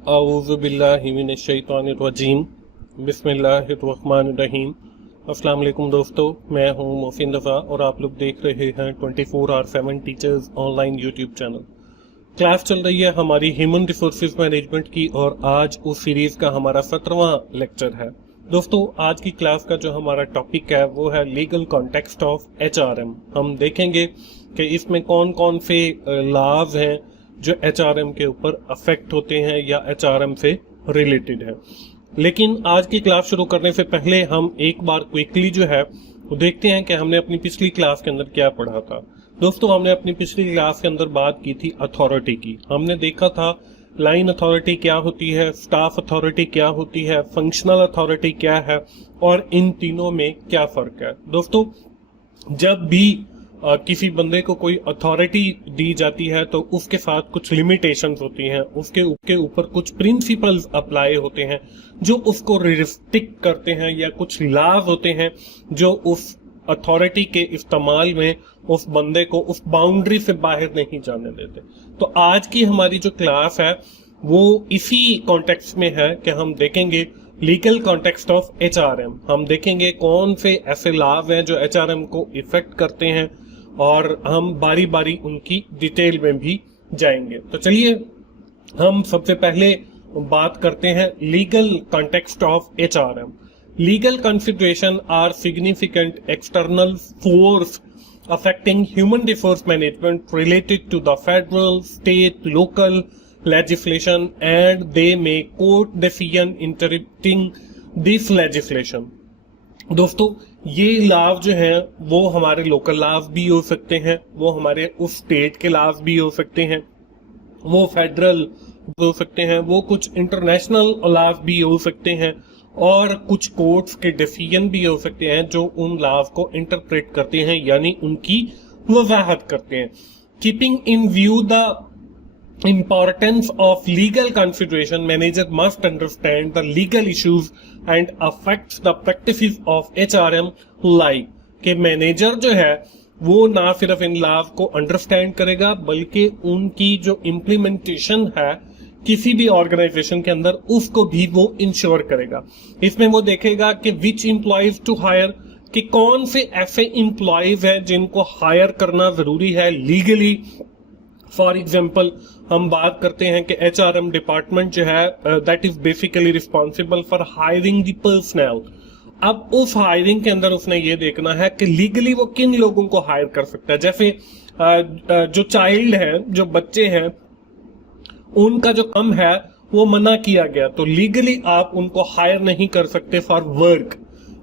औज़ुबिल्लाहि मिनश्शैतानिर्रजीम बिस्मिल्लाहिर्रहमानिर्रहीम। अस्सलाम वालेकुम दोस्तों, मैं हूं मोहसिन रज़ा और आप लोग देख रहे हैं 24/7 teachers online YouTube channel. Class चल रही है हमारी ह्यूमन रिसोर्सेज मैनेजमेंट की और आज उस सीरीज का हमारा 17वां लेक्चर है। दोस्तों, आज की क्लास का जो हमारा टॉपिक है वो है लीगल कॉन्टेक्स्ट ऑफ एचआरएम। हम देखेंगे कि इसमें कौन कौन से लॉज हैं जो एचआरएम के ऊपर अफेक्ट होते हैं या एचआरएम से रिलेटेड है। लेकिन आज की क्लास शुरू करने से पहले हम एक बार क्विकली जो है वो देखते हैं कि हमने अपनी पिछली क्लास के अंदर क्या पढ़ा था। दोस्तों, हमने अपनी पिछली क्लास के अंदर बात की थी अथॉरिटी की। हमने देखा था लाइन अथॉरिटी क्या होती है, स्टाफ अथॉरिटी क्या होती है, फंक्शनल अथॉरिटी क्या है और इन तीनों में क्या फर्क है। दोस्तों, जब भी किसी बंदे को कोई अथॉरिटी दी जाती है तो उसके साथ कुछ लिमिटेशंस होती हैं, उसके ऊपर कुछ प्रिंसिपल्स अप्लाई होते हैं जो उसको रिस्ट्रिक्ट करते हैं, या कुछ लॉज होते हैं जो उस अथॉरिटी के इस्तेमाल में उस बंदे को उस बाउंड्री से बाहर नहीं जाने देते। तो आज की हमारी जो क्लास है वो इसी कॉन्टेक्स्ट में है कि हम देखेंगे लीगल कॉन्टेक्स्ट ऑफ एचआरएम। हम देखेंगे कौन से ऐसे लॉज हैं जो एचआरएम को इफेक्ट करते हैं और हम बारी बारी उनकी डिटेल में भी जाएंगे। तो चलिए हम सबसे पहले बात करते हैं legal context of HRM. Legal consideration are significant external force affecting human resource management related to the federal, state, local legislation, and they may court decision interpreting this legislation। दोस्तों, ये लाभ जो हैं वो हमारे लोकल लाभ भी हो सकते हैं, वो हमारे उस स्टेट के लाभ भी हो सकते हैं, वो फेडरल हो सकते हैं, वो कुछ इंटरनेशनल लाभ भी हो सकते हैं और कुछ कोर्ट्स के डिसीजन भी हो सकते हैं जो उन लॉज को इंटरप्रेट करते हैं, यानी उनकी वजाहत करते हैं। Keeping in view the importance of legal consideration, manager must understand the legal issues and affects the practices of HRM like कि मैनेजर जो है वो ना सिर्फ इन लॉज को अंडरस्टैंड करेगा बल्कि उनकी जो इम्प्लीमेंटेशन है किसी भी ऑर्गेनाइजेशन के अंदर उसको भी वो इंश्योर करेगा। इसमें वो देखेगा कि विच एम्प्लॉयज टू हायर, कि कौन से ऐसे एम्प्लॉयज हैं जिनको हायर करना जरूरी है लीगली। फॉर एग्जाम्पल हम बात करते हैं कि एचआरएम डिपार्टमेंट जो है that is basically responsible for hiring the personal. अब उस हायरिंग के अंदर उसने ये देखना है कि लीगली वो किन लोगों को हायर कर सकता है। जैसे जो चाइल्ड है, जो बच्चे हैं, उनका जो कम है वो मना किया गया, तो लीगली आप उनको हायर नहीं कर सकते फॉर वर्क।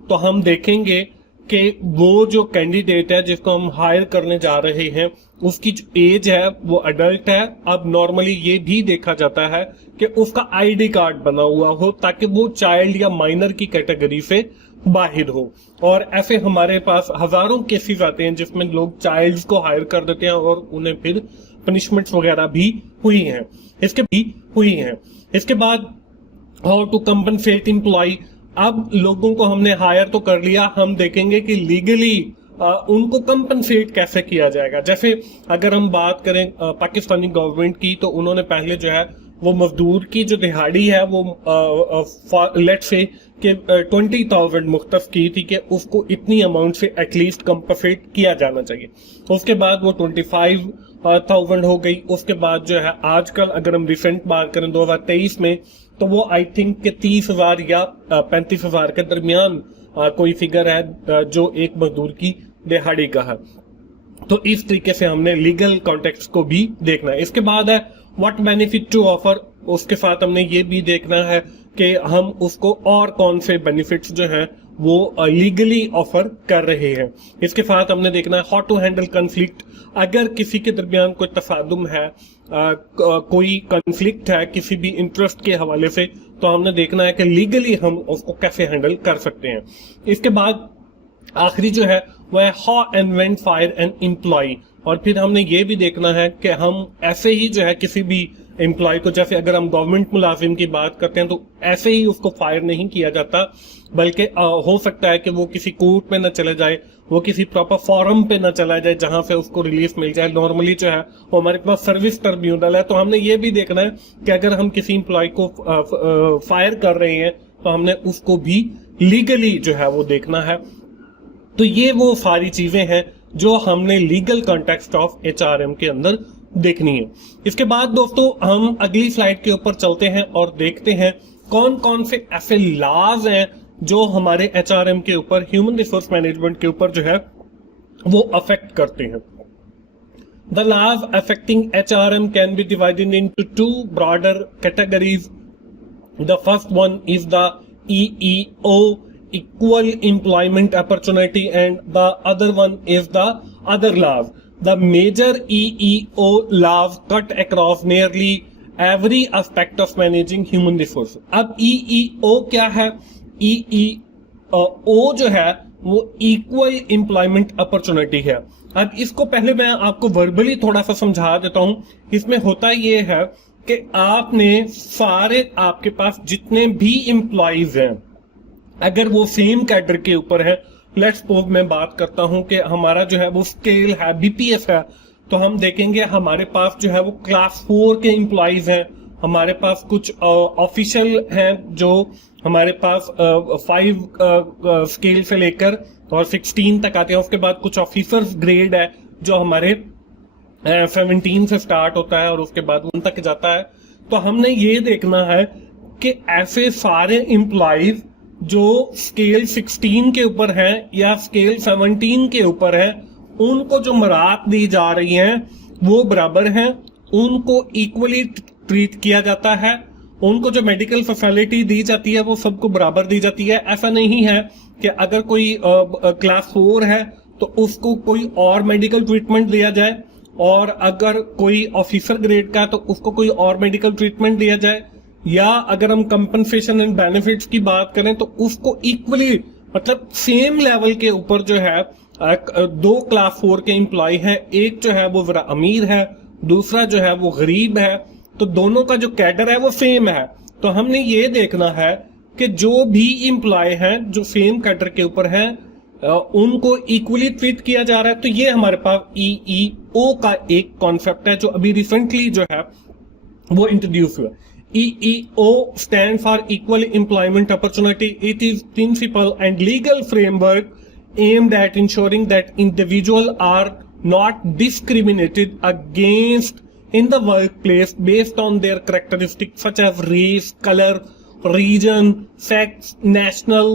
तो हम देखेंगे कि वो जो कैंडिडेट है जिसको हम हायर करने जा रहे हैं उसकी जो एज है वो अडल्ट है। अब नॉर्मली ये भी देखा जाता है कि उसका आईडी कार्ड बना हुआ हो ताकि वो चाइल्ड या माइनर की कैटेगरी से बाहर हो। और ऐसे हमारे पास हजारों केसेस आते हैं जिसमें लोग चाइल्ड्स को हायर कर देते हैं और उन्हें फिर पनिशमेंट्स वगैरह भी हुई हैं। इसके बाद हाउ टू कंपनसेट एम्प्लॉय। अब लोगों को हमने हायर तो कर लिया, हम देखेंगे कि लीगली उनको कंपनसेट कैसे किया जाएगा। जैसे अगर हम बात करें पाकिस्तानी गवर्नमेंट की, तो उन्होंने पहले जो है वो मजदूर की जो दिहाड़ी है वो लेट से कि 20,000 मुख्तफ की थी कि उसको इतनी अमाउंट से एटलीस्ट कंपनसेट किया जाना चाहिए। उसके बाद वो 25,000 हो गई। उसके बाद जो है आजकल अगर हम रिसेंट बात करें 2023 में, तो वो आई थिंक के 30,000 या 35,000 के दरमियान कोई फिगर है जो एक मजदूर की दिहाड़ी का है। तो इस तरीके से हमने लीगल कॉन्टेक्स्ट को भी देखना है। इसके बाद है व्हाट बेनिफिट टू ऑफर। उसके साथ हमने ये भी देखना है कि हम उसको और कौन से बेनिफिट्स जो हैं वो लीगली ऑफर कर रहे हैं। इसके साथ हमने देखना है हाउ टू हैंडल कन्फ्लिक्ट। अगर किसी के दरमियान कोई तफादुम है, कोई कन्फ्लिक्ट है किसी भी इंटरेस्ट के हवाले से, तो हमने देखना है कि लीगली हम उसको कैसे हैंडल कर सकते हैं। इसके बाद आखिरी जो है वह है how and when fire an employ. और फिर हमने ये भी देखना है कि हम ऐसे ही जो है किसी भी एम्प्लॉय को, जैसे अगर हम गवर्नमेंट मुलाजिम की बात करते हैं तो ऐसे ही उसको फायर नहीं किया जाता, बल्कि हो सकता है कि वो किसी कोर्ट में न चले जाए वो किसी प्रॉपर फॉरम पे ना चला जाए जहां से उसको रिलीफ मिल जाए। नॉर्मली जो है वो हमारे पास सर्विस ट्रिब्यूनल है, तो हमने ये भी देखना है कि अगर हम किसी इंप्लॉय को फायर कर रहे हैं तो हमने उसको भी लीगली जो है वो देखना है। तो ये वो सारी चीजें हैं जो हमने लीगल कॉन्टेक्स्ट ऑफ एचआरएम के अंदर देखनी है। इसके बाद दोस्तों हम अगली स्लाइड के ऊपर चलते हैं और देखते हैं कौन कौन से ऐसे लॉज हैं जो हमारे एचआरएम के ऊपर, ह्यूमन रिसोर्स मैनेजमेंट के ऊपर जो है वो अफेक्ट करते हैं। The laws affecting HRM can be divided into two broader categories. The first one is the EEO, Equal Employment Opportunity, and the other one is the other laws. The major EEO laws cut across nearly every aspect of managing human resources. अब EEO क्या है? EEO जो है वो equal employment opportunity है। अब इसको पहले मैं आपको वर्बली थोड़ा सा समझा देता हूं। इसमें होता ये है कि आपने सारे, आपके पास जितने भी एम्प्लॉइज हैं, अगर वो सेम कैडर के ऊपर है, लेट्स सपोज मैं बात करता हूं कि हमारा जो है वो स्केल है, बीपीएस है, तो हम देखेंगे हमारे पास जो है वो क्लास 4 के एम्प्लॉइज हैं, हमारे पास कुछ ऑफिशियल हैं जो हमारे पास 5 स्केल से लेकर और 16 तक आते हैं। उसके बाद कुछ ऑफिसर्स ग्रेड है जो हमारे 17 से स्टार्ट होता है और उसके बाद 1 तक जाता है। तो हमने ये देखना है कि ऐसे सारे एम्प्लॉइज जो स्केल 16 के ऊपर हैं या स्केल 17 के ऊपर हैं, उनको जो मराहत दी जा रही हैं वो बराबर हैं, उनको इक्वली ट्रीट किया जाता है, उनको जो मेडिकल फैसिलिटी दी जाती है वो सबको बराबर दी जाती है। ऐसा नहीं है कि अगर कोई क्लास 4 है तो उसको कोई और मेडिकल ट्रीटमेंट दिया जाए, और अगर कोई ऑफिसर ग्रेड का है तो उसको कोई और मेडिकल ट्रीटमेंट दिया जाए, या अगर हम कंपनसेशन एंड बेनिफिट्स की बात करें तो उसको इक्वली, मतलब सेम लेवल के ऊपर जो है 2 क्लास 4 के एम्प्लॉय है, एक जो है वो बड़ा अमीर है, दूसरा जो है वो गरीब है, तो दोनों का जो कैडर है वो सेम है। तो हमने ये देखना है कि जो भी एम्प्लॉय हैं जो सेम कैडर के ऊपर हैं उनको इक्वली ट्रीट किया जा रहा है। तो ये हमारे पास EEO का एक कॉन्सेप्ट है जो अभी रिसेंटली जो है वो इंट्रोड्यूस हुआ। EEO stand for equal employment opportunity. It is principle and legal framework aimed at ensuring that individuals are not discriminated against in the workplace based on their characteristics such as race, color, region, sex, national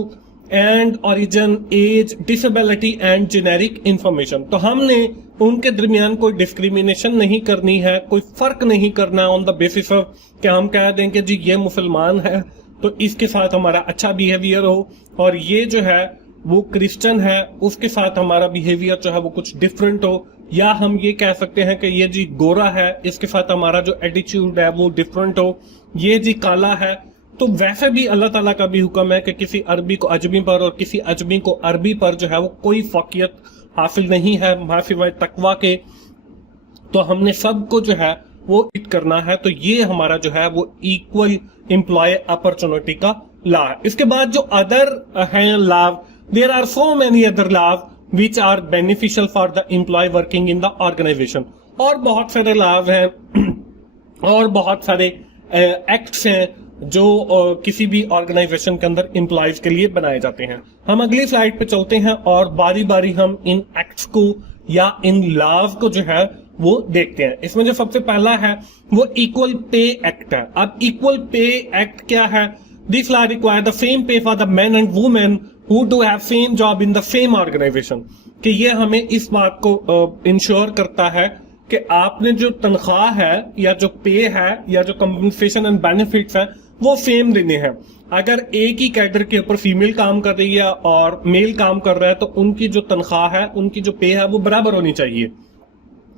and origin, age, disability and generic information। तो हमने उनके दरमियान कोई discrimination नहीं करनी है, कोई फर्क नहीं करना ऑन द बेसिस ऑफ कि हम कह दें कि जी ये मुसलमान है तो इसके साथ हमारा अच्छा बिहेवियर हो, और ये जो है वो क्रिश्चियन है उसके साथ हमारा बिहेवियर जो है वो कुछ डिफरेंट हो, या हम ये कह सकते हैं कि ये जी गोरा है इसके साथ हमारा जो एटीट्यूड है वो डिफरेंट हो, ये जी काला है। तो वैसे भी अल्लाह ताला का भी हुक्म है कि किसी अरबी को अजमी पर और किसी अजमी को अरबी पर जो है वो कोई फौकियत हासिल नहीं है माफिवाय तकवा के। तो हमने सबको जो है वो इट करना है। तो ये हमारा जो है वो इक्वल एम्प्लॉय अपॉर्चुनिटी का लॉ है। इसके बाद जो अदर है law, there are so many other laws which are beneficial for the employee working in the organization। और बहुत सारे laws हैं और बहुत सारे एक्ट्स हैं जो किसी भी ऑर्गेनाइजेशन के अंदर एम्प्लॉयज के लिए बनाए जाते हैं। हम अगली स्लाइड पे चलते हैं और बारी बारी हम इन एक्ट्स को या इन लॉज को जो है वो देखते हैं। इसमें जो सबसे पहला है वो इक्वल पे एक्ट है। अब इक्वल पे एक्ट क्या है? This law require the same pay for the men and women who do have same job in the same organization। कि ये हमें इस बात को इंश्योर करता है कि आपने जो तनख्वाह है या जो पे है या जो कंपनसेशन एंड बेनिफिट्स है वो सेम देने हैं। अगर एक ही कैडर के ऊपर फीमेल काम कर रही है और मेल काम कर रहा है तो उनकी जो तनख्वाह है, उनकी जो पे है वो बराबर होनी चाहिए।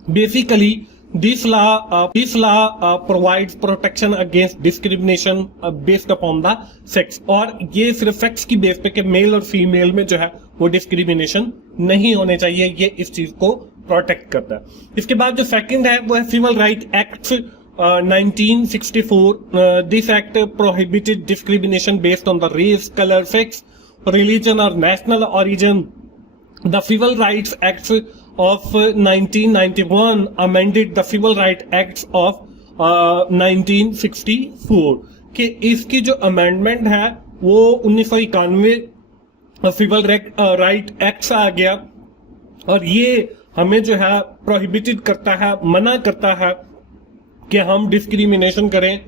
Basically This law provides protection against discrimination based upon the sex। और ये सिर्फ सेक्स की बेस पे कि मेल और फीमेल में जो है वो डिस्क्रिमिनेशन नहीं होने चाहिए, ये इस चीज को प्रोटेक्ट करता है। इसके बाद जो सेकंड है वो है Civil Right Act 1964। This act prohibited discrimination based on the race, colour, sex, religion और national origin The Civil Rights Acts of 1991 amended the Civil Rights Acts of 1964 कि इसकी जो अमेंडमेंट है वो 1991 सिविल राइट एक्ट आ गया और ये हमें जो है प्रोहिबिटेड करता है, मना करता है कि हम डिस्क्रिमिनेशन करें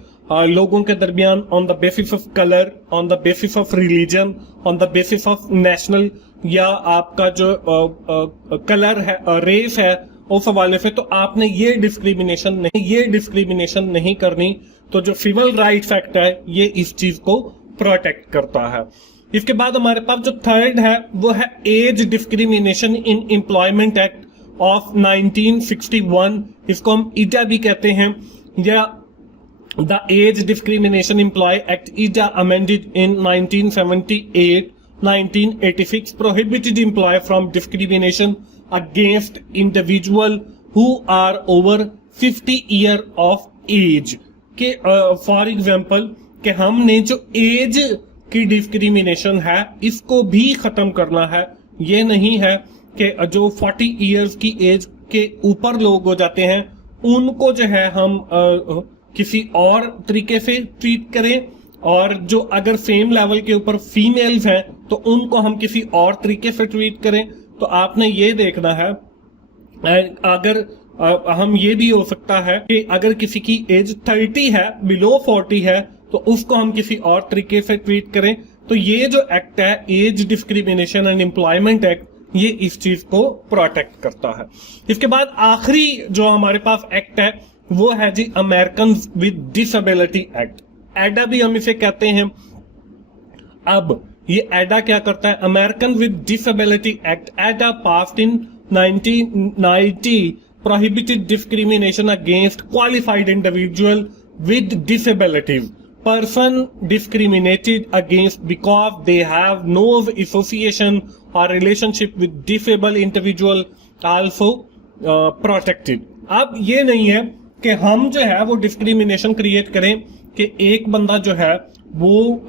लोगों के दरमियान on the basis of colour, on the basis of religion, on the basis of national या आपका जो कलर है, रेस है, उस हवाले से। तो आपने ये डिस्क्रिमिनेशन नहीं करनी। तो जो सिविल राइट्स एक्ट है ये इस चीज को प्रोटेक्ट करता है। इसके बाद हमारे पास जो थर्ड है वो है age discrimination in employment act of 1961। इसको हम ईटा भी कहते हैं, या the age discrimination employ act ईटा amended in 1978 1986 prohibited employer from discrimination against individual who are over 50 year of age के फॉर एग्जाम्पल कि हमने जो एज की डिस्क्रिमिनेशन है इसको भी खत्म करना है। ये नहीं है कि जो 40 इयर्स की एज के ऊपर लोग हो जाते हैं उनको जो है हम किसी और तरीके से ट्रीट करें, और जो अगर सेम लेवल के ऊपर फीमेल्स हैं तो उनको हम किसी और तरीके से ट्रीट करें। तो आपने ये देखना है, अगर हम ये भी हो सकता है कि अगर किसी की एज 30 है, बिलो 40 है, तो उसको हम किसी और तरीके से ट्रीट करें। तो ये जो एक्ट है age discrimination and employment act, ये इस चीज को प्रोटेक्ट करता है। इसके बाद आखिरी जो हमारे पास एक्ट है वो है जी अमेरिकन विद डिसेबिलिटी एक्ट, एडा भी हम इसे कहते हैं। अब ये एडा क्या करता है? अमेरिकन विद डिसेबिलिटी एक्ट एडा passed in 1990 prohibited discrimination against qualified individual with disabilities. Person discriminated against because they have no association or relationship with disabled individual also protected. अब ये नहीं है कि हम जो है वो डिस्क्रिमिनेशन क्रिएट करें कि एक बंदा जो है वो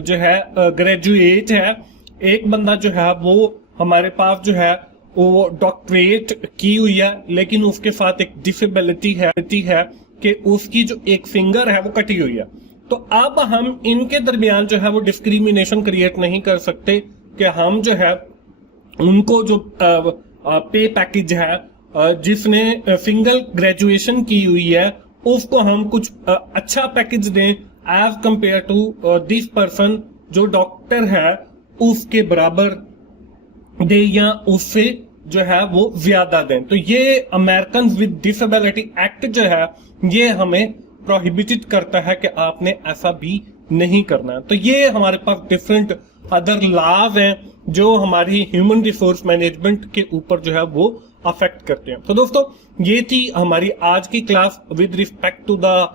जो है ग्रेजुएट है, एक बंदा जो है वो हमारे पास जो है वो डॉक्टरेट की हुई है, लेकिन उसके साथ एक डिसेबिलिटी है कि उसकी जो एक फिंगर है वो कटी हुई है। तो अब हम इनके दरमियान जो है वो डिस्क्रिमिनेशन क्रिएट नहीं कर सकते कि हम जो है उनको जो पे पैकेज है, जिसने सिंगल ग्रेजुएशन की हुई है उसको हम कुछ अच्छा पैकेज दें as compare to this person जो डॉक्टर है उसके बराबर दे या उससे जो है वो ज्यादा दें। तो ये अमेरिकन विद डिसेबिलिटी एक्ट जो है ये हमें प्रोहिबिटेड करता है कि आपने ऐसा भी नहीं करना। तो ये हमारे पास डिफरेंट अदर लॉज हैं जो हमारी ह्यूमन रिसोर्स मैनेजमेंट के ऊपर जो है वो अफेक्ट करते हैं। तो दोस्तों ये थी हमारी आज की class with respect to the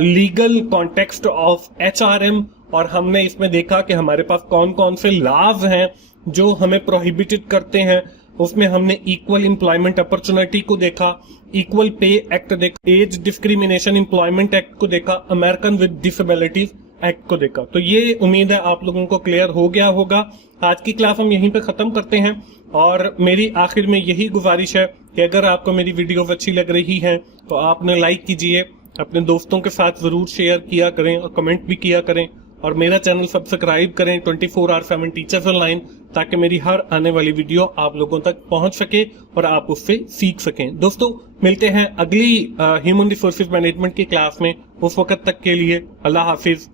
legal context of HRM, और हमने इसमें देखा कि हमारे पास कौन कौन से लॉज हैं जो हमें प्रोहिबिटेड करते हैं। उसमें हमने इक्वल एम्प्लॉयमेंट अपॉर्चुनिटी को देखा, इक्वल पे एक्ट देखा, एज डिस्क्रिमिनेशन एम्प्लॉयमेंट एक्ट को देखा, अमेरिकन विद डिसेबिलिटीज एक्ट को देखा। तो ये उम्मीद है आप लोगों को क्लियर हो गया होगा। आज की क्लास हम यहीं पे खत्म करते हैं, और मेरी आखिर में यही गुजारिश है कि अगर आपको मेरी वीडियो अच्छी लग रही है तो आपने लाइक कीजिए, अपने दोस्तों के साथ जरूर शेयर किया करें और कमेंट भी किया करें, और मेरा चैनल सब्सक्राइब करें 24/7 टीचर्स ऑनलाइन, ताकि मेरी हर आने वाली वीडियो आप लोगों तक पहुंच सके और आप उससे सीख सकें। दोस्तों मिलते हैं अगली ह्यूमन रिसोर्सेज मैनेजमेंट की क्लास में। उस वक्त तक के लिए अल्लाह हाफिज।